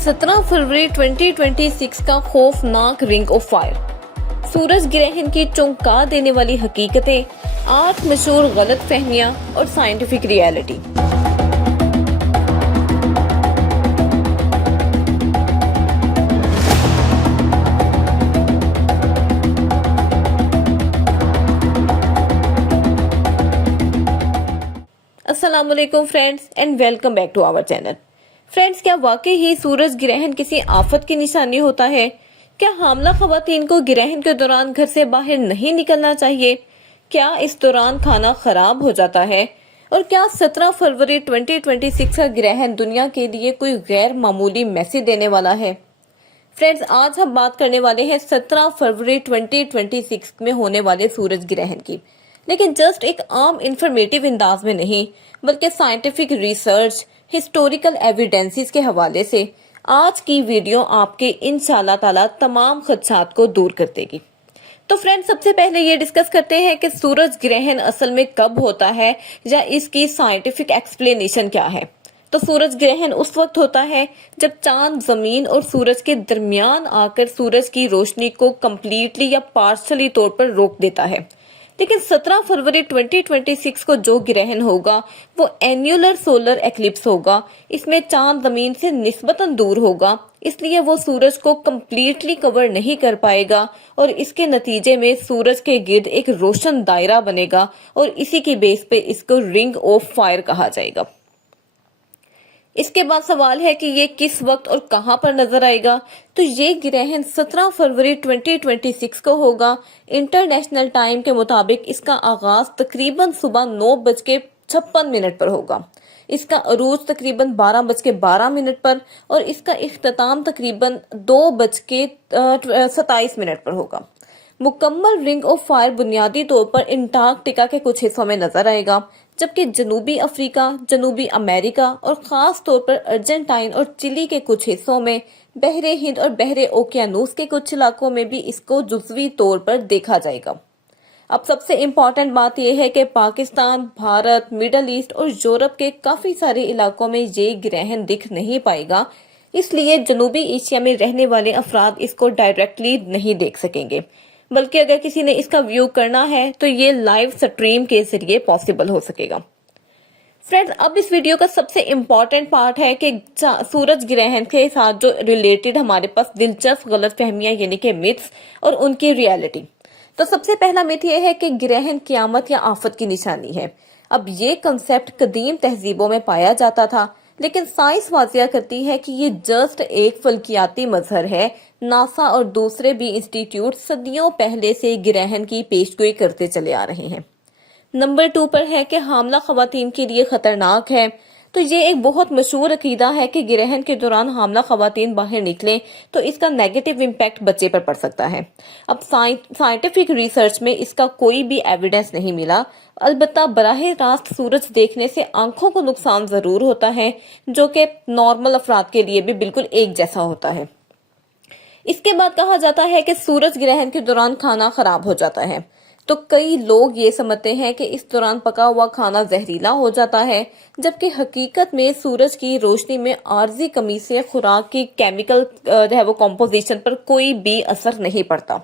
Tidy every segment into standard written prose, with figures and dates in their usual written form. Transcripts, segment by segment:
17 फरवरी 2026 का खौफनाक ring of fire, सूरज ग्रहण की चौंका देने वाली हकीकतें, 8 मशहूर गलत फहमियां और साइंटिफिक रियलिटी। अस्सलाम वालेकुम friends and welcome back to our channel. Friends, क्या वाकई ही सूरज ग्रहण किसी आफत की निशानी होता है? क्या हामला खवातीन को ग्रहण के दौरान घर से बाहर नहीं निकलना चाहिए? क्या इस दौरान खाना खराब हो जाता है? और क्या 17 फरवरी 2026 का ग्रहण दुनिया के लिए कोई गैर मामूली मैसेज देने वाला है? फ्रेंड्स, आज हम बात करने वाले हैं 17 फरवरी 2026 में होने वाले सूरज ग्रहण की, लेकिन जस्ट एक आम इंफॉर्मेटिव अंदाज में नहीं, बल्कि साइंटिफिक रिसर्च, हिस्टोरिकल एविडेंसेस के हवाले से आज की वीडियो आपके इंशाल्लाह ताला तमाम खदशात को दूर कर देगी। तो फ्रेंड्स, सबसे पहले ये डिस्कस करते हैं कि सूरज ग्रहण असल में कब होता है या इसकी साइंटिफिक एक्सप्लेनेशन क्या है। तो सूरज ग्रहण उस वक्त होता है जब चांद जमीन और सूरज के दरमियान आकर सूरज की रोशनी को कंप्लीटली या पार्शली तौर पर रोक देता है। लेकिन 17 फरवरी 2026 को जो ग्रहण होगा वो एन्युलर सोलर एक्लिप्स होगा। इसमें चांद जमीन से निस्बतन दूर होगा, इसलिए वो सूरज को कंप्लीटली कवर नहीं कर पाएगा और इसके नतीजे में सूरज के गिर्द एक रोशन दायरा बनेगा और इसी की बेस पे इसको रिंग ऑफ फायर कहा जाएगा। इसके बाद सवाल है कि ये किस वक्त और कहां पर नजर आएगा। तो ये ग्रहण 17 फरवरी 2026 को होगा। इंटरनेशनल टाइम के मुताबिक इसका आगाज तकरीबन सुबह 9:56 पर होगा। इसका अरूज तकरीबन 12:12 पर और इसका इख्तिताम तकरीबन 2:27 पर होगा। मुकम्मल रिंग ऑफ फायर बुनियादी तौर पर अंटार्कटिका के कुछ हिस्सों में नजर आएगा, जबकि जनूबी अफ्रीका, जनूबी अमेरिका और खास तौर पर अर्जेंटाइन और चिली के कुछ हिस्सों में, बहरे हिंद और बहरे ओकियानूस के कुछ इलाकों में भी इसको जुज़वी तौर पर देखा जाएगा। अब सबसे इम्पोर्टेंट बात यह है कि पाकिस्तान, भारत, मिडल ईस्ट और यूरोप के काफी सारे इलाकों में ये ग्रहण दिख नहीं पाएगा, इसलिए जनूबी एशिया में रहने वाले अफराद इसको डायरेक्टली नहीं देख सकेंगे, बल्कि अगर किसी ने इसका व्यू करना है तो ये लाइव स्ट्रीम के जरिए पॉसिबल हो सकेगा। फ्रेंड्स, अब इस वीडियो का सबसे इम्पोर्टेंट पार्ट है कि सूरज ग्रहण के साथ जो रिलेटेड हमारे पास दिलचस्प गलत फहमियां यानी कि मिथ्स और उनकी रियलिटी। तो सबसे पहला मिथ ये है कि ग्रहण क़यामत या आफत की निशानी है। अब ये कंसेप्ट कदीम तहजीबों में पाया जाता था, लेकिन साइंस वाजिया करती है कि ये जस्ट एक फल्कियाती मजहर है। नासा और दूसरे भी इंस्टीट्यूट सदियों पहले से ग्रहण की पेशगोई करते चले आ रहे हैं। नंबर 2 पर है कि हामला खवातीन के लिए खतरनाक है। तो ये एक बहुत मशहूर अकीदा है कि ग्रहण के दौरान हामला खवातीन बाहर निकलें तो इसका नेगेटिव इम्पैक्ट बच्चे पर पड़ सकता है। अब साइंटिफिक रिसर्च में इसका कोई भी एविडेंस नहीं मिला। अलबत्ता बराह रास्त सूरज देखने से आंखों को नुकसान जरूर होता है, जो कि नॉर्मल अफराद के लिए भी बिल्कुल एक जैसा होता है। इसके बाद कहा जाता है कि सूरज ग्रहण के दौरान खाना खराब हो जाता है। तो कई लोग ये समझते हैं कि इस दौरान पका हुआ खाना जहरीला हो जाता है, जबकि हकीकत में सूरज की रोशनी में आर्जी कमी से खुराक की केमिकल जो है वो कॉम्पोजिशन पर कोई भी असर नहीं पड़ता।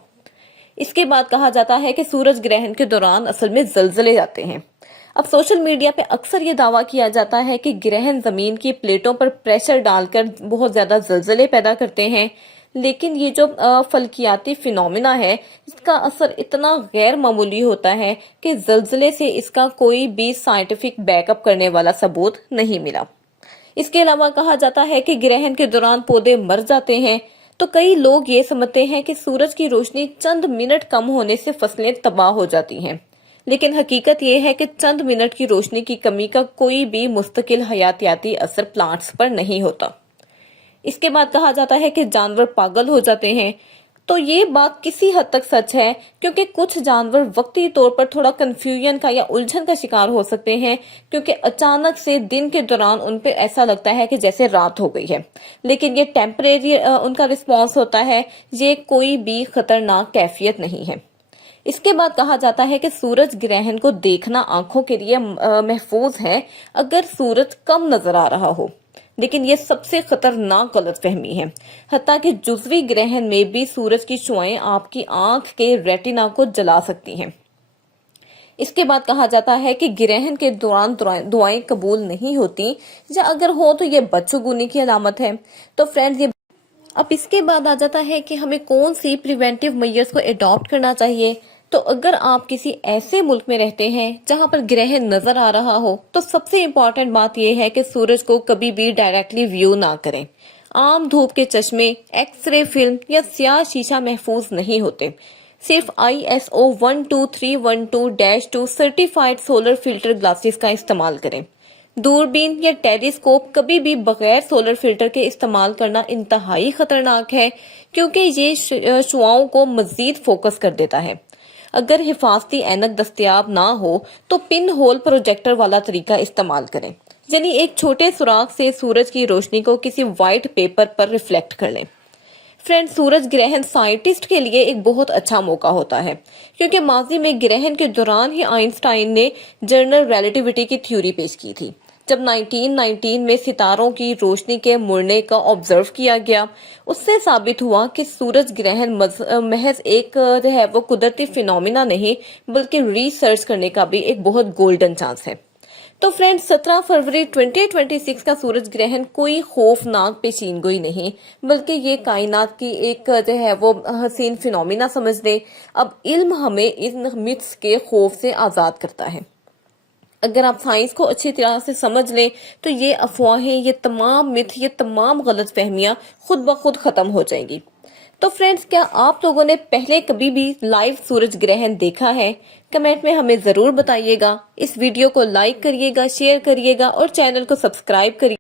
इसके बाद कहा जाता है कि सूरज ग्रहण के दौरान असल में जलजले आते हैं। अब सोशल मीडिया पे अक्सर ये दावा किया जाता है कि ग्रहण जमीन की प्लेटों पर प्रेशर डालकर बहुत ज्यादा जलजले पैदा करते हैं, लेकिन ये जो फल्कियाती फिनोमिना है इसका असर इतना गैर मामूली होता है कि जलजले से इसका कोई भी साइंटिफिक बैकअप करने वाला सबूत नहीं मिला। इसके अलावा कहा जाता है कि ग्रहण के दौरान पौधे मर जाते हैं। तो कई लोग ये समझते हैं कि सूरज की रोशनी चंद मिनट कम होने से फसलें तबाह हो जाती हैं, लेकिन हकीकत ये है कि चंद मिनट की रोशनी की कमी का कोई भी मुस्तकिल हयातियाती असर प्लांट्स पर नहीं होता। इसके बाद कहा जाता है कि जानवर पागल हो जाते हैं। तो ये बात किसी हद तक सच है, क्योंकि कुछ जानवर वक्ती तौर पर थोड़ा कंफ्यूजन का या उलझन का शिकार हो सकते हैं, क्योंकि अचानक से दिन के दौरान उन पे ऐसा लगता है कि जैसे रात हो गई है, लेकिन ये टेम्परेरी उनका रिस्पॉन्स होता है। ये कोई भी खतरनाक कैफियत नहीं है। इसके बाद कहा जाता है कि सूरज ग्रहण को देखना आंखों के लिए महफूज है अगर सूरज कम नजर आ रहा हो। لیکن یہ سب سے خطرناک غلط فہمی ہے۔ حتیٰ کہ جزوی گرہن میں بھی سورج کی شعاعیں آپ کی آنکھ کے ریٹنا کو جلا سکتی ہیں۔ اس کے بعد کہا جاتا ہے کہ گرہن کے دوران دعائیں قبول نہیں ہوتی، یا اگر ہو تو یہ بدشگونی کی علامت ہے۔ تو فرینڈز، اب اس کے بعد آ جاتا ہے کہ ہمیں کون سی پریونٹیو میئرز کو اڈاپٹ کرنا چاہیے۔ تو اگر آپ کسی ایسے ملک میں رہتے ہیں جہاں پر گرہن نظر آ رہا ہو، تو سب سے امپورٹنٹ بات یہ ہے کہ سورج کو کبھی بھی ڈائریکٹلی ویو نہ کریں۔ عام دھوپ کے چشمے، ایکس رے فلم یا سیاہ شیشہ محفوظ نہیں ہوتے۔ صرف ISO 12312-2 certified solar filter glasses کا استعمال کریں۔ دوربین یا ٹیلیسکوپ کبھی بھی بغیر سولر فلٹر کے استعمال کرنا انتہائی خطرناک ہے، کیونکہ یہ شعاؤں کو مزید فوکس کر دیتا ہے۔ اگر حفاظتی اینک دستیاب نہ ہو تو پن ہول پروجیکٹر والا طریقہ استعمال کریں، یعنی ایک چھوٹے سوراخ سے سورج کی روشنی کو کسی وائٹ پیپر پر ریفلیکٹ کر لیں۔ فرینڈ، سورج گرہن سائنٹسٹ کے لیے ایک بہت اچھا موقع ہوتا ہے، کیونکہ ماضی میں گرہن کے دوران ہی آئنسٹائن نے جنرل ریلیٹیوٹی کی تھیوری پیش کی تھی۔ جب 1919 میں ستاروں کی روشنی کے مڑنے کا آبزرو کیا گیا، اس سے ثابت ہوا کہ سورج گرہن محض ایک وہ قدرتی فینومینا نہیں، بلکہ ریسرچ کرنے کا بھی ایک بہت گولڈن چانس ہے۔ تو فرینڈ، 17 فروری 2026 کا سورج گرہن کوئی خوفناک پیشین گوئی نہیں، بلکہ یہ کائنات کی ایک وہ حسین فینومینا سمجھ لیں۔ اب علم ہمیں ان متس کے خوف سے آزاد کرتا ہے۔ اگر آپ سائنس کو اچھی طرح سے سمجھ لیں تو یہ افواہیں، یہ تمام مت، یہ تمام غلط فہمیاں خود بخود ختم ہو جائیں گی۔ تو فرینڈز، کیا آپ لوگوں نے پہلے کبھی بھی لائیو سورج گرہن دیکھا ہے؟ کمنٹ میں ہمیں ضرور بتائیے گا۔ اس ویڈیو کو لائک کریے گا، شیئر کریے گا اور چینل کو سبسکرائب کریے